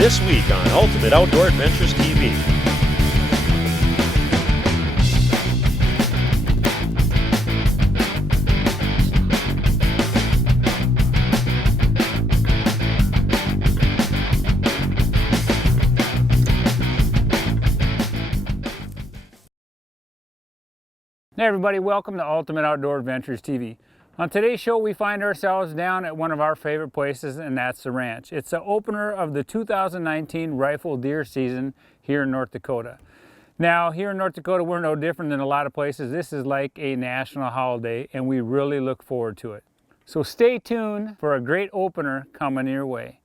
This week on Ultimate Outdoor Adventures TV. Hey everybody, welcome to Ultimate Outdoor Adventures TV. On today's show we find ourselves down at one of our favorite places, and that's the ranch. It's the opener of the 2019 rifle deer season here in North Dakota. Now here in North Dakota we're no different than a lot of places. This is like a national holiday and we really look forward to it. So stay tuned for a great opener coming your way.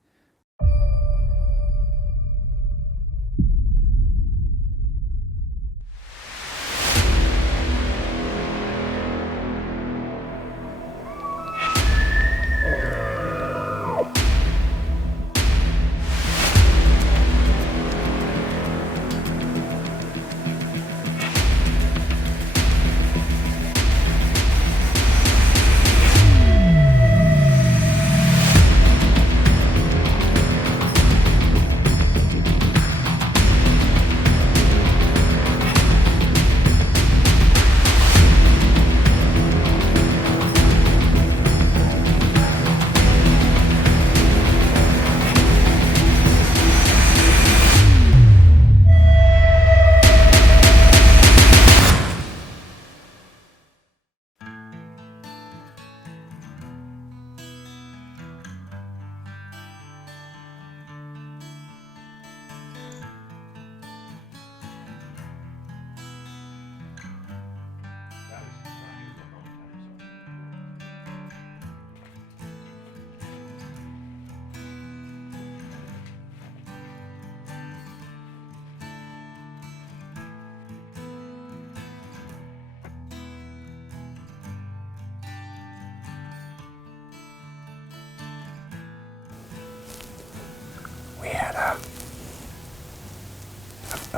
We had a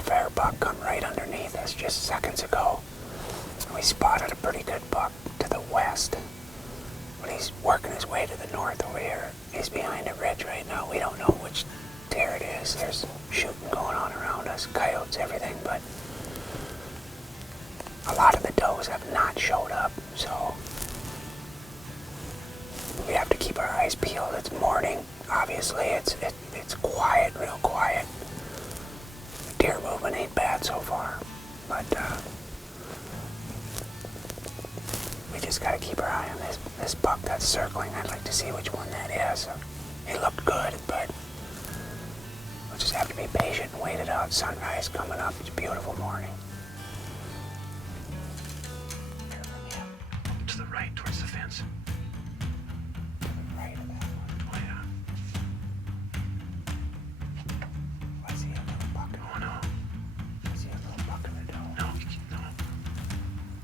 fair buck come right underneath us just seconds ago. We spotted a pretty good buck to the west, but he's working his way to the north over here. He's behind a ridge right now. We don't know which deer it is. There's shooting going on around us, coyotes, everything, but a lot of the does have not showed up, so we have to keep our eyes peeled. It's morning. Obviously, it's quiet, real quiet. The deer movement ain't bad so far, but we just gotta keep our eye on this buck that's circling. I'd like to see which one that is. He looked good, but we'll just have to be patient and wait it out. Sunrise coming up. It's a beautiful morning. To the right, towards the fence. Right of that one. Oh yeah. Let's see a little buck. Oh no. Let's see a little buck in the doe. No.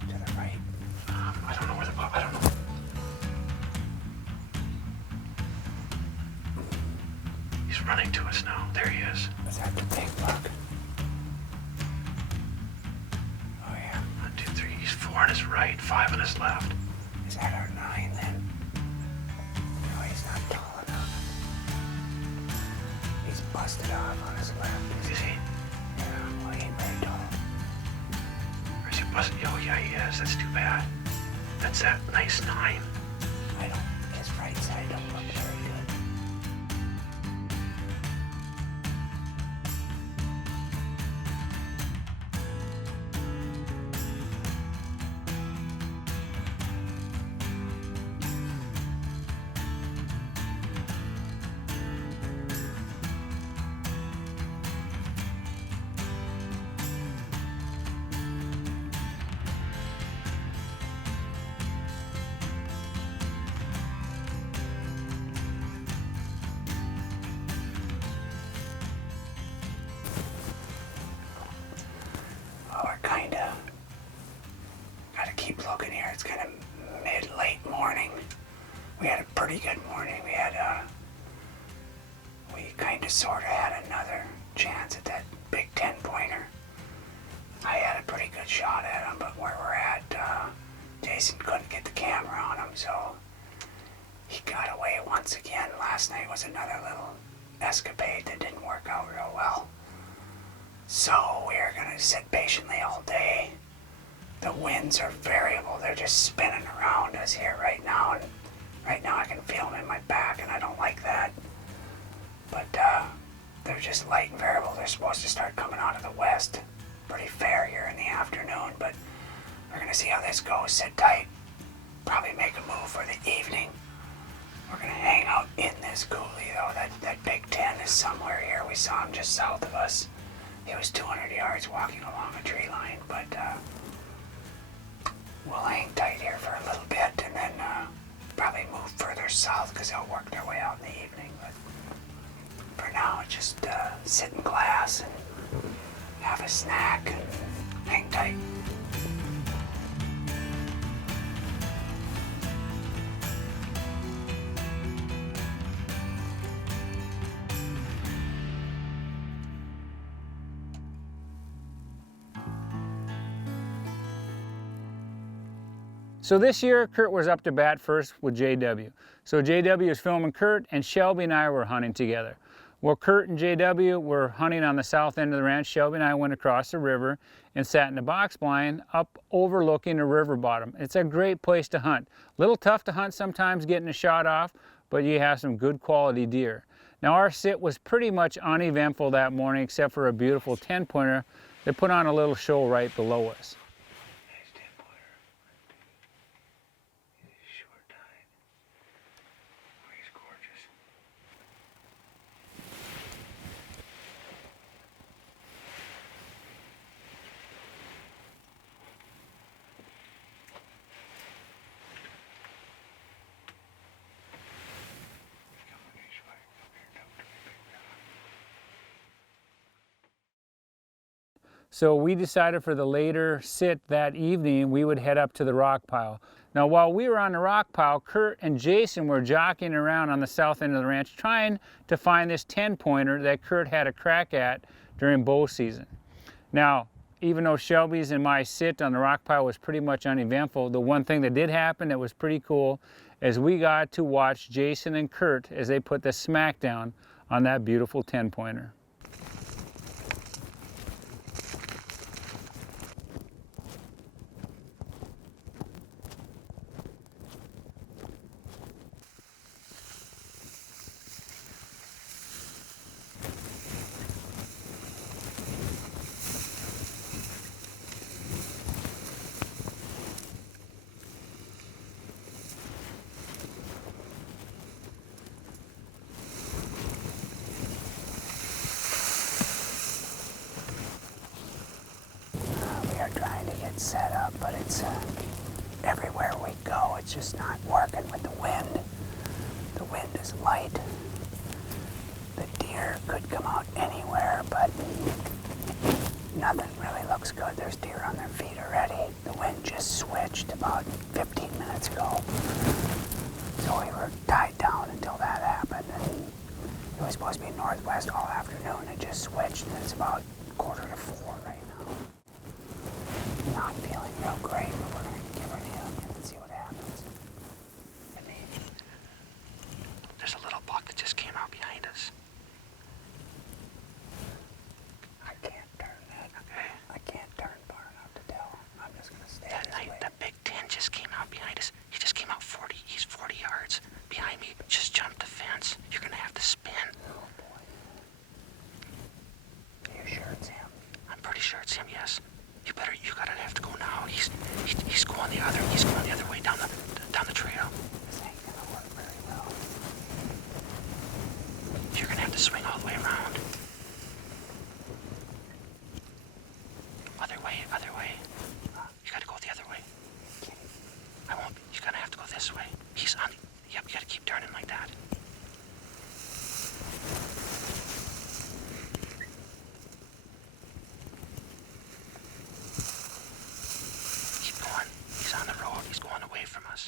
To the right. I don't know where the buck. I don't know. He's running to us now. There he is. Is that the big buck? Oh yeah. 1, 2, 3. He's 4 on his right, 5 on his left. Is that our 9 then? No, he's not tall enough. He's busted off on his left. Is he? Yeah, well, he ain't very tall. Or is he busting? Oh yeah, he is. That's too bad. That's that nice 9. His right side don't look very good. Keep looking here. It's kind of mid-late morning. We had a pretty good morning. We kind of sort of had another chance at that big 10-pointer. I had a pretty good shot at him, but where we're at, Jason couldn't get the camera on him, so he got away once again. Last night was another little escapade that didn't work So we're gonna sit patiently all day. The winds are variable. They're just spinning around us here right now. And right now I can feel them in my back, and I don't like that. But they're just light and variable. They're supposed to start coming out of the west pretty fair here in the afternoon, but we're gonna see how this goes. Sit tight. Probably make a move for the evening. We're gonna hang out in this coulee though. That Big Ten is somewhere here. We saw him just south of us. He was 200 yards walking along a tree line, but we'll hang tight here for a little bit and then probably move further south because they'll work their way out in the evening. But for now, just sit in class and have a snack and hang tight. So this year, Kurt was up to bat first with JW. So JW was filming Kurt, and Shelby and I were hunting together. Well, Kurt and JW were hunting on the south end of the ranch. Shelby and I went across the river and sat in the box blind up overlooking the river bottom. It's a great place to hunt. A little tough to hunt sometimes getting a shot off, but you have some good quality deer. Now our sit was pretty much uneventful that morning except for a beautiful 10-pointer that put on a little show right below us. So we decided for the later sit that evening, we would head up to the rock pile. Now, while we were on the rock pile, Kurt and Jason were jockeying around on the south end of the ranch trying to find this 10-pointer that Kurt had a crack at during bow season. Now, even though Shelby's and my sit on the rock pile was pretty much uneventful, the one thing that did happen that was pretty cool is we got to watch Jason and Kurt as they put the smackdown on that beautiful 10-pointer. Set up, but it's everywhere we go, it's just not working with the wind. The wind is light. The deer could come out anywhere, but nothing really looks good. There's deer on their feet already. The wind just switched about 15 minutes ago. So we were tied down until that happened, and it was supposed to be northwest all afternoon. It just switched, and it's about 3:45 right now. Not feeling real great, but we're going to give her the onion and see what happens. There's a little buck that just came out behind us. I can't turn that. Okay. I can't turn far enough to tell. I'm just going to stay That this night, way. that Big Ten just came out behind us. He just came out 40. He's 40 yards behind me. Just jumped the fence. You're going to have to spin. Oh, boy. Are you sure it's him? I'm pretty sure it's him, yes. You gotta have to go now. He's going the other way down the trail. This ain't gonna work very well. You're gonna have to swing all the way around. Other way. You gotta go the other way. I won't. You're gonna have to go this way. He's on. Yep. You gotta keep turning like that. On the road, he's going away from us.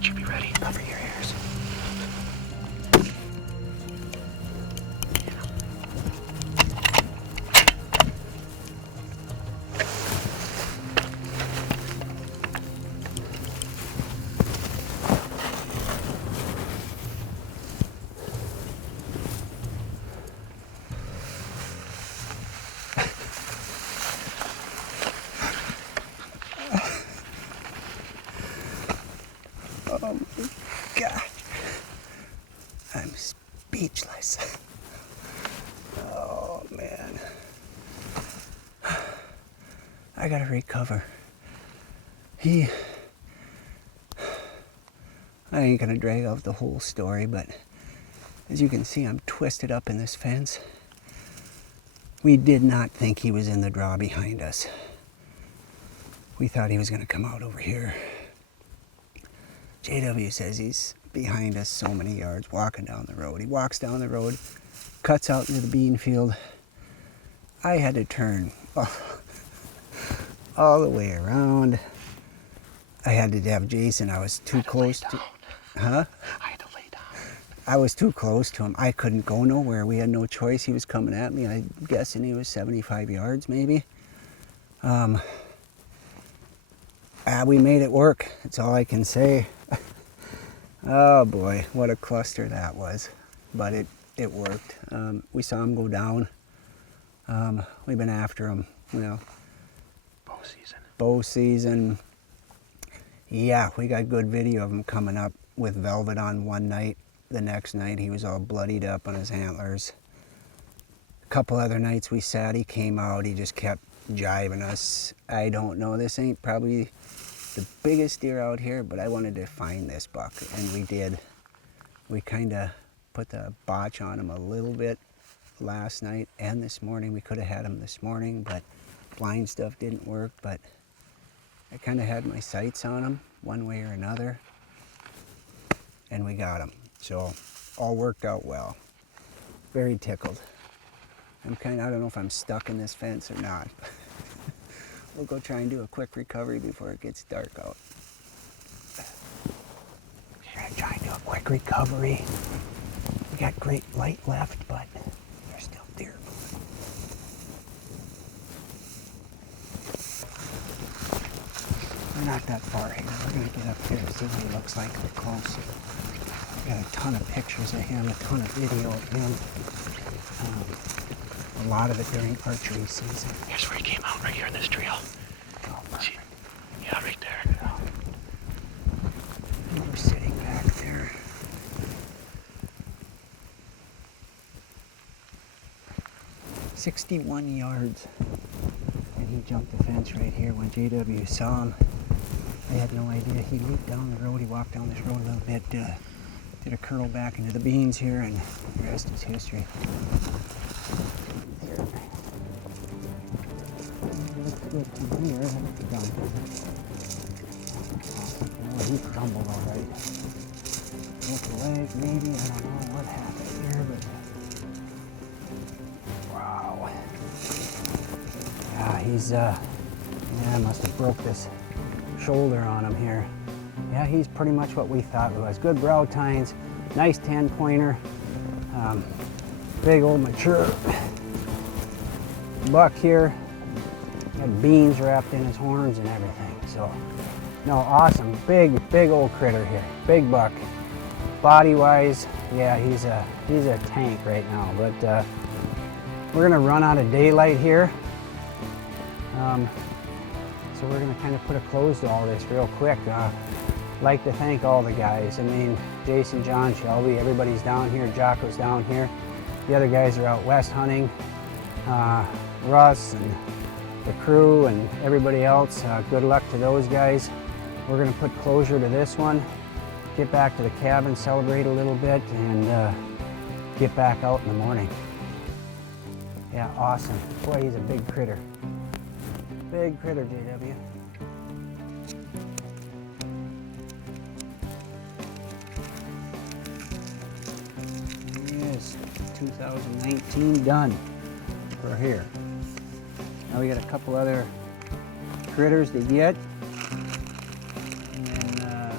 Would you be ready? Cover your ears. Oh my God. I'm speechless. Oh man. I gotta recover. I ain't gonna drag out the whole story, but as you can see, I'm twisted up in this fence. We did not think he was in the draw behind us. We thought he was gonna come out over here. JW says he's behind us so many yards walking down the road. He walks down the road, cuts out into the bean field. I had to turn all the way around. I had to have Jason. I was too close to. Huh? I had to lay down. I was too close to him. I couldn't go nowhere. We had no choice. He was coming at me. I'm guessing he was 75 yards maybe. We made it work. That's all I can say. Oh boy, what a cluster that was. But it worked. We saw him go down. We've been after him, you know. Bow season. Yeah, we got good video of him coming up with velvet on one night. The next night he was all bloodied up on his antlers. A couple other nights we sat, he came out, he just kept jiving us. I don't know, this ain't probably the biggest deer out here, but I wanted to find this buck, and we did. We kind of put the botch on him a little bit last night and this morning. We could have had him this morning, but blind stuff didn't work, but I kind of had my sights on him one way or another, and we got him. So all worked out well. Very tickled. I don't know if I'm stuck in this fence or not. We'll go try and do a quick recovery before it gets dark out. We're gonna try and do a quick recovery. We got great light left, but there's still deer. We're not that far here. We're gonna get up here and see what he looks like up close. We got a ton of pictures of him, a ton of video of him. A lot of it during archery season. Here's where he came out, right here in this trail. Oh, See? Yeah, right there. And we're sitting back there. "61 yards. And he jumped the fence right here when JW saw him. I had no idea. He leaped down the road. He walked down this road a little bit, did a curl back into the beans here, and the rest is history. Here. Looks good from here. That's a dump. Oh, he crumbled all right. Broke the leg, maybe. I don't know what happened here, but wow. Yeah, he's must have broke this shoulder on him here. Yeah, he's pretty much what we thought he was. Good brow tines, nice 10-pointer, big old mature buck here. Got beans wrapped in his horns and everything. So, no, awesome, big old critter here, big buck. Body-wise, yeah, he's a tank right now. But we're gonna run out of daylight here. So we're going to kind of put a close to all this real quick. Like to thank all the guys. I mean, Jason, John, Shelby, everybody's down here. Jocko's down here. The other guys are out west hunting. Russ and the crew and everybody else. Good luck to those guys. We're going to put closure to this one. Get back to the cabin, celebrate a little bit, and get back out in the morning. Yeah, awesome. Boy, he's a big critter. Big critter, JW. Yes, 2019 done for here. Now we got a couple other critters to get, and then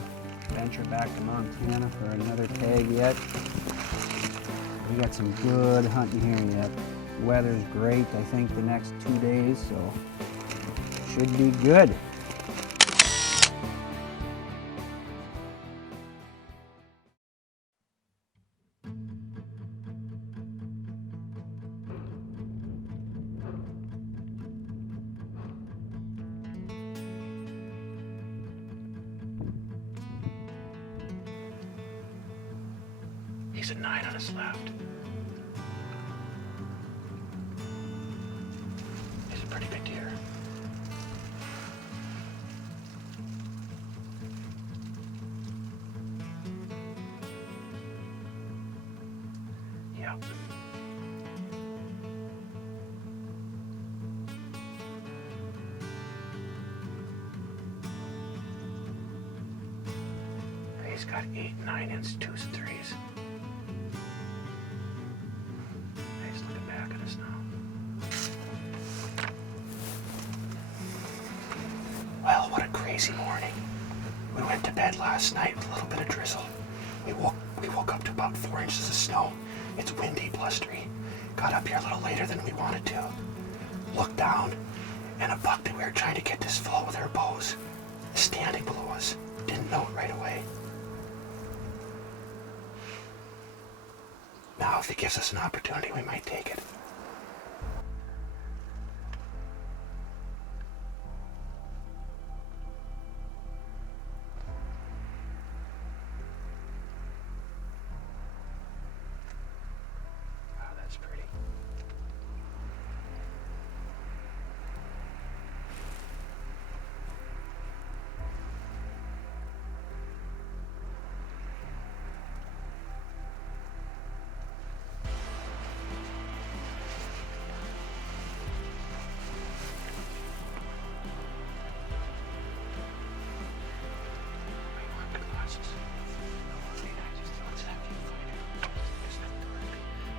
venture trip back to Montana for another tag yet. We got some good hunting here yet. Weather's great, I think, the next 2 days, so should be good. He's at 9 on his left. He's a pretty good deer. Yep. He's got 8, 9-inch 2s and 3s. He's looking back at us now. Well, what a crazy morning. We went to bed last night with a little bit of drizzle. We woke up to about 4 inches of snow. It's windy, blustery. Got up here a little later than we wanted to. Looked down, and a buck that we were trying to get this fall with our bows is standing below us. Didn't know it right away. Now, if he gives us an opportunity, we might take it. Oh, that's pretty.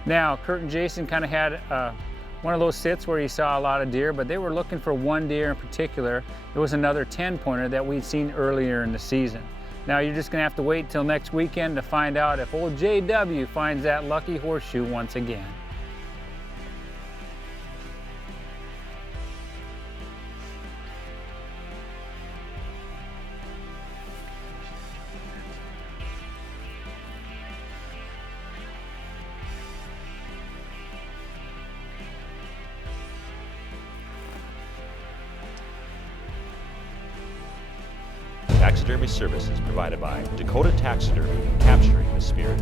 Now, Kurt and Jason kind of had one of those sits where he saw a lot of deer, but they were looking for one deer in particular. It was another 10-pointer that we'd seen earlier in the season. Now, you're just gonna have to wait till next weekend to find out if old JW finds that lucky horseshoe once again. Taxidermy services provided by Dakota Taxidermy, capturing the spirit.